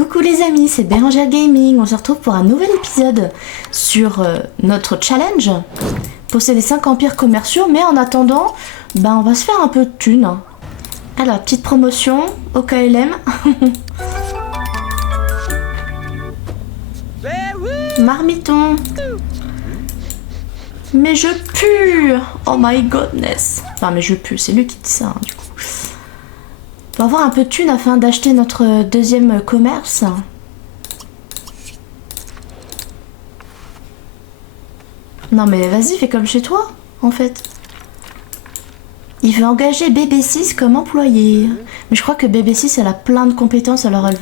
Coucou les amis, c'est Bérangère Gaming. On se retrouve pour un nouvel épisode sur notre challenge. Posséder 5 empires commerciaux, mais en attendant, on va se faire un peu de thunes. Alors, petite promotion au KLM. Marmiton. Mais je pue. Oh my godness. Enfin, mais je pue, c'est lui qui dit ça, du coup. On va avoir un peu de thunes afin d'acheter notre deuxième commerce. Non mais vas-y, fais comme chez toi, en fait. Il veut engager BB6 comme employé. Mais je crois que BB6, elle a plein de compétences, alors elle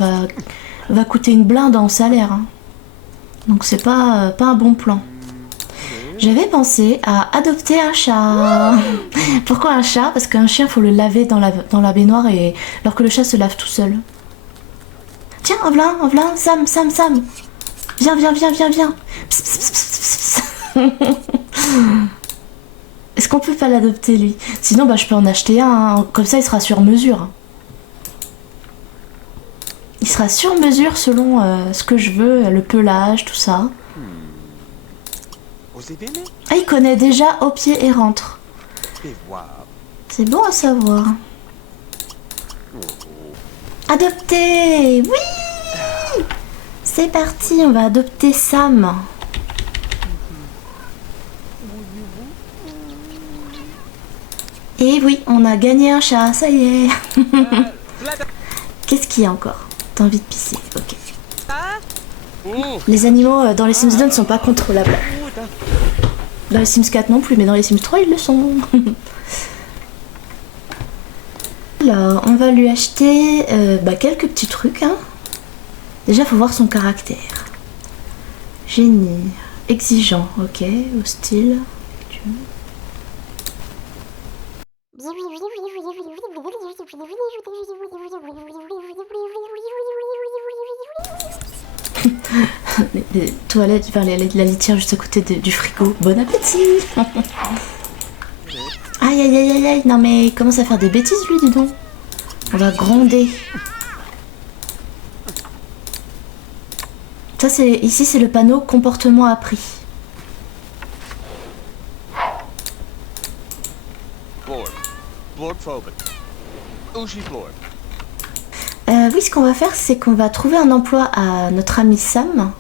va coûter une blinde en salaire. Hein. Donc c'est pas un bon plan. J'avais pensé à adopter un chat. Pourquoi un chat? Parce qu'un chien, faut le laver dans la baignoire et alors que le chat se lave tout seul. Tiens, en v'là, Sam. Viens. Psst, psst, psst, psst. Est-ce qu'on peut pas l'adopter, lui? Sinon, je peux en acheter un. Hein. Comme ça, il sera sur mesure. Il sera sur mesure selon ce que je veux, le pelage, tout ça. Ah, il connaît déjà au pied et rentre. C'est bon à savoir. Adopter! Oui! C'est parti, on va adopter Sam. Et oui, on a gagné un chat, ça y est. Qu'est-ce qu'il y a encore? T'as envie de pisser, ok. Les animaux dans les Sims 2 ne sont pas contrôlables. Dans les Sims 4 non plus, mais dans les Sims 3 ils le sont. Alors, on va lui acheter quelques petits trucs. Hein. Déjà, faut voir son caractère. Génie, exigeant, ok, hostile. Les toilettes, enfin la litière juste à côté du frigo. Bon appétit. Aïe, non mais il commence à faire des bêtises lui, dis donc. On va gronder. Ça c'est, ici c'est le panneau comportement appris. Oui, ce qu'on va faire, c'est qu'on va trouver un emploi à notre ami Sam.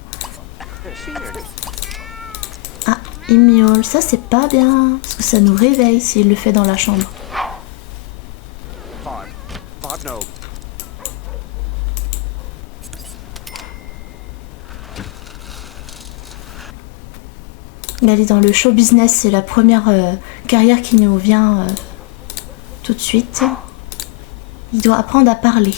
Ah, il miaule. Ça, c'est pas bien. Parce que ça nous réveille s'il le fait dans la chambre. Elle est dans le show business. C'est la première carrière qui nous vient tout de suite. Il doit apprendre à parler.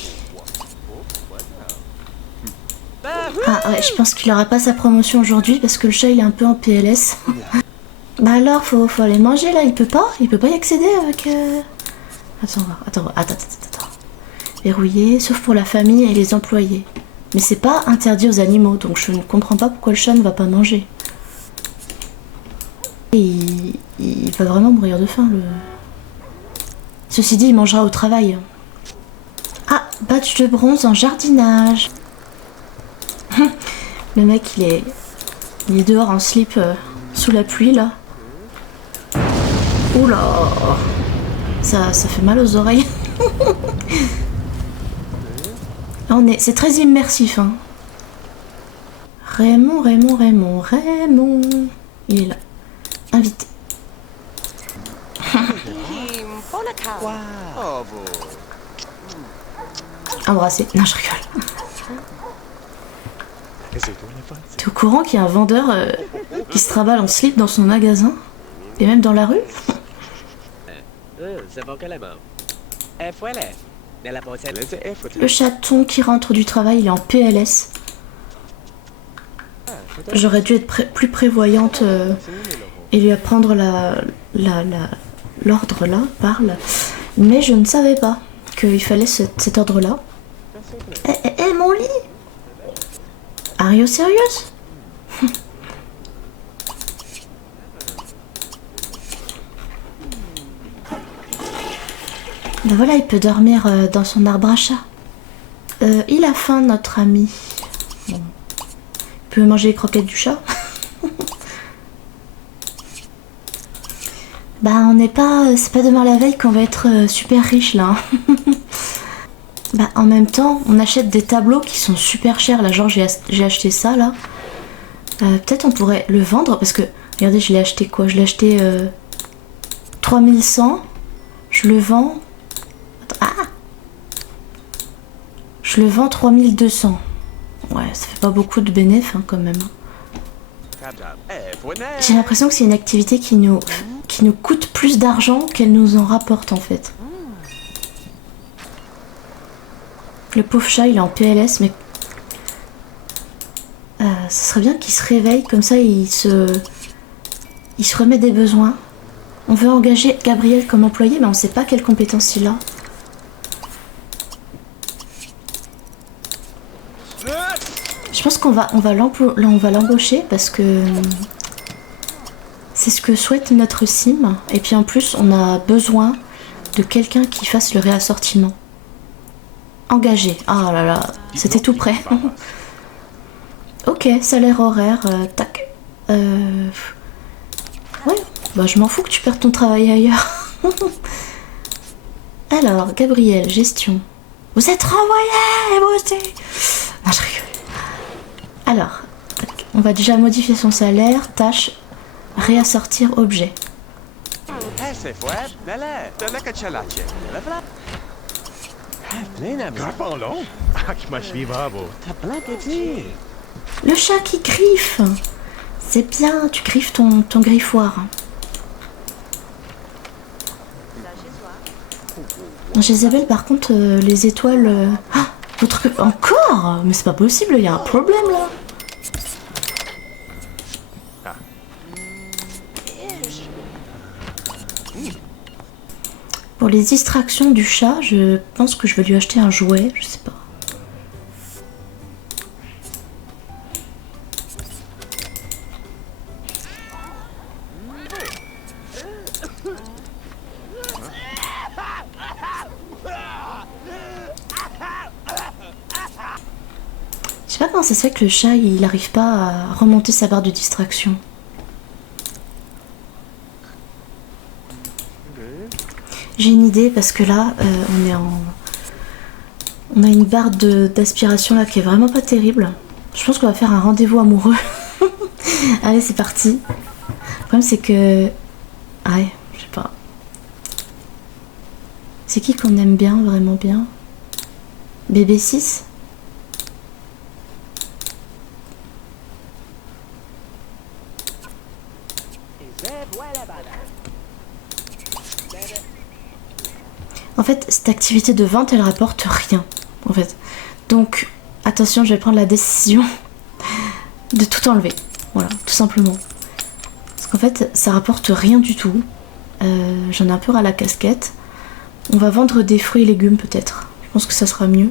Ah ouais, je pense qu'il aura pas sa promotion aujourd'hui parce que le chat il est un peu en PLS. Alors faut aller manger là, il peut pas y accéder avec... Attends. Verrouillé, sauf pour la famille et les employés. Mais c'est pas interdit aux animaux, donc je ne comprends pas pourquoi le chat ne va pas manger. Et il va vraiment mourir de faim le... Ceci dit, il mangera au travail. Ah, badge de bronze en jardinage. Le mec il est dehors en slip sous la pluie là. Oula, ça fait mal aux oreilles. C'est très immersif. Hein. Raymond. Il est là. Invité. Embrasser. Non, je rigole. T'es au courant qu'il y a un vendeur qui se trimballe en slip dans son magasin? Et même dans la rue? Le chaton qui rentre du travail, il est en PLS. J'aurais dû être plus prévoyante et lui apprendre l'ordre là, parle. Mais je ne savais pas qu'il fallait cet ordre là. Eh, mon lit! Are you serious? Voilà, il peut dormir dans son arbre à chat. Il a faim, notre ami. Bon. Il peut manger les croquettes du chat. Bah on n'est pas... C'est pas demain la veille qu'on va être super riche là. Bah en même temps, on achète des tableaux qui sont super chers. Là, genre j'ai acheté ça là. Peut-être on pourrait le vendre parce que... Regardez, je l'ai acheté quoi? Je l'ai acheté 3100. Je le vends... Attends, ah, je le vends 3200. Ouais, ça fait pas beaucoup de bénéfices hein, quand même. J'ai l'impression que c'est une activité qui nous coûte plus d'argent qu'elle nous en rapporte en fait. Le pauvre chat il est en PLS mais... ça serait bien qu'il se réveille comme ça il se remet des besoins. On veut engager Gabriel comme employé mais on sait pas quelles compétences il a. Je pense qu'on va l'embaucher parce que c'est ce que souhaite notre sim. Et puis en plus, on a besoin de quelqu'un qui fasse le réassortiment. Engagé. Ah là là, c'était tout prêt. Ok, salaire horaire, tac. Ouais, bah je m'en fous que tu perdes ton travail ailleurs. Alors, Gabriel, gestion. Vous êtes renvoyé, vous aussi. Non, je rigole. Alors, on va déjà modifier son salaire, tâche, réassortir objet. Le chat qui griffe. C'est bien, tu griffes ton griffoir. Jézabel, par contre, les étoiles... Ah, votre... Encore? Mais c'est pas possible, il y a un problème là. Pour les distractions du chat, je pense que je vais lui acheter un jouet, je sais pas. Je sais pas comment ça se fait que le chat il arrive pas à remonter sa barre de distraction. J'ai une idée parce que là on a une barre d'aspiration là qui est vraiment pas terrible. Je pense qu'on va faire un rendez-vous amoureux. Allez c'est parti. Le problème c'est que... Ouais, je sais pas. C'est qui qu'on aime bien, vraiment bien? BB6? En fait, cette activité de vente, elle rapporte rien, en fait. Donc, attention, je vais prendre la décision de tout enlever. Voilà, tout simplement. Parce qu'en fait, ça rapporte rien du tout. J'en ai un peu ras la casquette. On va vendre des fruits et légumes, peut-être. Je pense que ça sera mieux.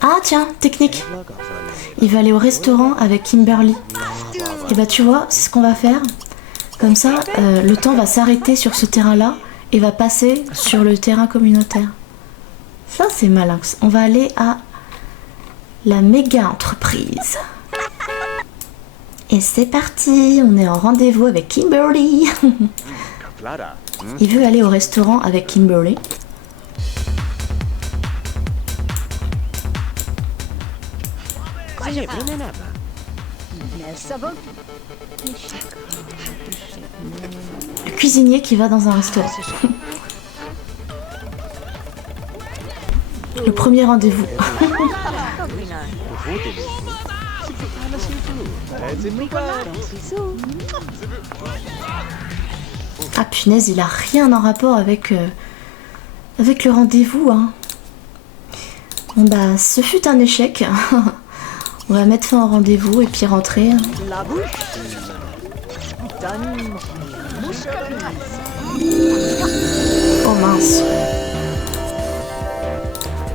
Ah tiens, technique. Il va aller au restaurant avec Kimberly. Et bah tu vois, c'est ce qu'on va faire. Comme ça, le temps va s'arrêter sur ce terrain-là et va passer sur le terrain communautaire. Ça c'est malin. On va aller à la méga entreprise. Et c'est parti, on est en rendez-vous avec Kimberly. Il veut aller au restaurant avec Kimberly. Le cuisinier qui va dans un restaurant. Le premier rendez-vous. Ah punaise, il a rien en rapport avec, avec le rendez-vous. Hein. Bon bah, ce fut un échec. On va mettre fin au rendez-vous et puis rentrer. Oh mince.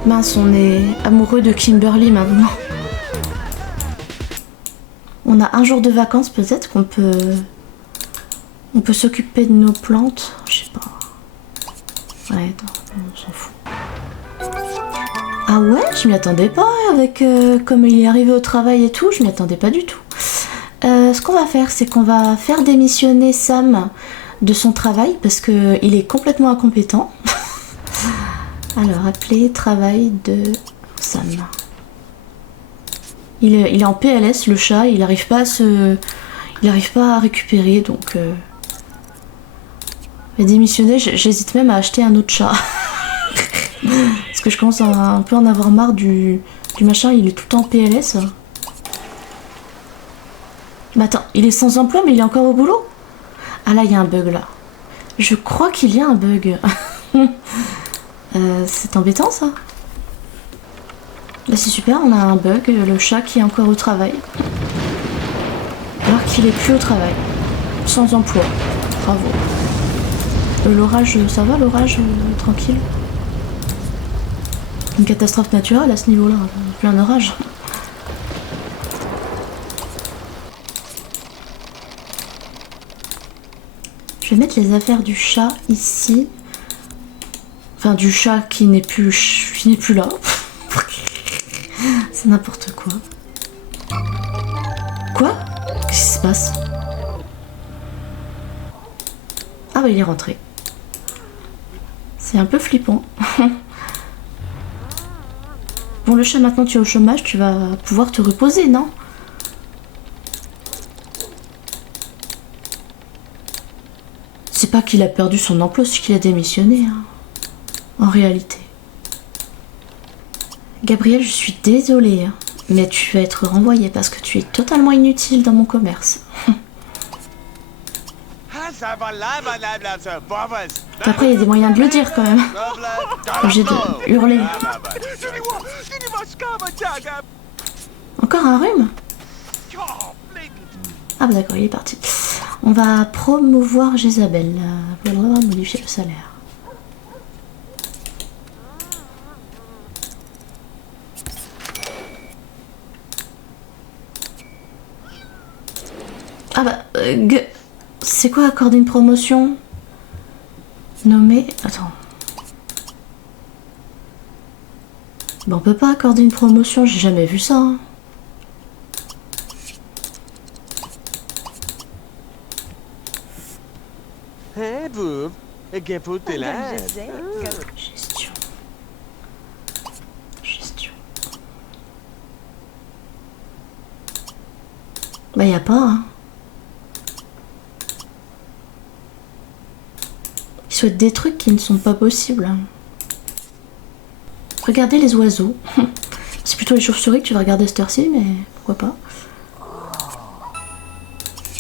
Mince, on est amoureux de Kimberly maintenant. On a un jour de vacances, peut-être qu'on peut... On peut s'occuper de nos plantes. Je sais pas. Ouais, attends, on s'en fout. Ah ouais, je m'y attendais pas avec comme il est arrivé au travail et tout, je m'y attendais pas du tout. Ce qu'on va faire, c'est qu'on va faire démissionner Sam de son travail parce que il est complètement incompétent. Alors, appeler travail de Sam. Il est en PLS, le chat, il n'arrive pas à récupérer, donc il va démissionner. J'hésite même à acheter un autre chat. Parce que je commence à un peu en avoir marre du machin, il est tout le temps en PLS. Mais attends, il est sans emploi mais il est encore au boulot? Ah là, il y a un bug là. Je crois qu'il y a un bug. C'est embêtant ça. Là c'est super, on a un bug, le chat qui est encore au travail. Alors qu'il est plus au travail. Sans emploi. Bravo. L'orage, ça va l'orage? Tranquille. Une catastrophe naturelle à ce niveau-là, plus un orage. Je vais mettre les affaires du chat ici. Enfin, du chat qui n'est plus là. C'est n'importe quoi. Quoi? Qu'est-ce qui se passe? Ah bah il est rentré. C'est un peu flippant. Bon, le chat, maintenant tu es au chômage, tu vas pouvoir te reposer, non? C'est pas qu'il a perdu son emploi, c'est qu'il a démissionné, hein. En réalité. Gabriel, je suis désolée, hein, mais tu vas être renvoyé parce que tu es totalement inutile dans mon commerce. Après, il y a des moyens de le dire quand même. J'ai de hurler. Encore un rhume? Ah bah d'accord, il est parti. On va promouvoir Jézabel. Modifier le salaire. Ah bah... c'est quoi accorder une promotion? Nommer... Attends. Bah on peut pas accorder une promotion, j'ai jamais vu ça. Hein. Gestion. Gestion. Bah y a pas, hein. Ils souhaitent des trucs qui ne sont pas possibles. Regardez les oiseaux. C'est plutôt les chauves-souris que tu vas regarder cette heure-ci, mais pourquoi pas.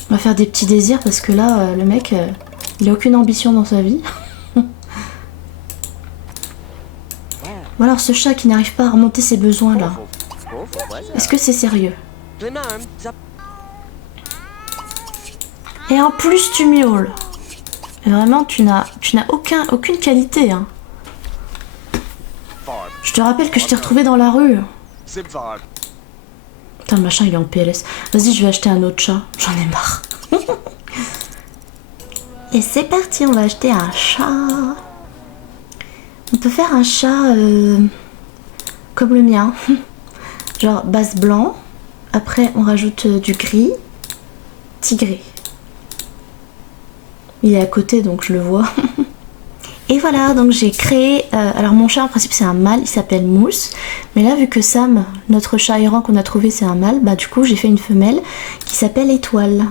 On va faire des petits désirs parce que là, le mec, il a aucune ambition dans sa vie. Bon alors, ce chat qui n'arrive pas à remonter ses besoins là, est-ce que c'est sérieux? Et en plus, tu miaules. Et vraiment, tu n'as aucune qualité, hein. Je te rappelle que je t'ai retrouvé dans la rue. Putain, le machin, il est en PLS. Vas-y, je vais acheter un autre chat. J'en ai marre. Et c'est parti, on va acheter un chat. On peut faire un chat comme le mien. Genre base blanc. Après, on rajoute du gris. Tigré. Il est à côté, donc je le vois. Et voilà, donc j'ai créé... alors mon chat, en principe, c'est un mâle, il s'appelle Mousse. Mais là, vu que Sam, notre chat errant qu'on a trouvé, c'est un mâle, bah du coup, j'ai fait une femelle qui s'appelle Étoile.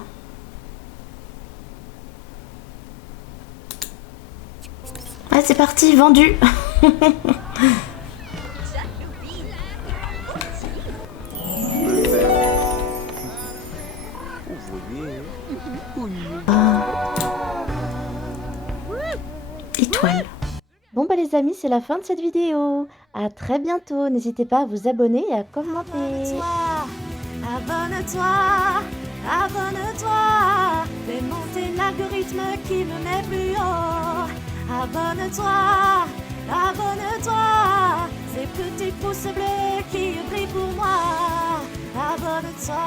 Ah, c'est parti, vendu. Étoile. Bon bah les amis, c'est la fin de cette vidéo. À très bientôt. N'hésitez pas à vous abonner et à commenter. Abonne-toi, abonne-toi. Fais monter l'algorithme qui me met plus haut. Abonne-toi, abonne-toi. Ces petits pouces bleus qui brillent pour moi. Abonne-toi.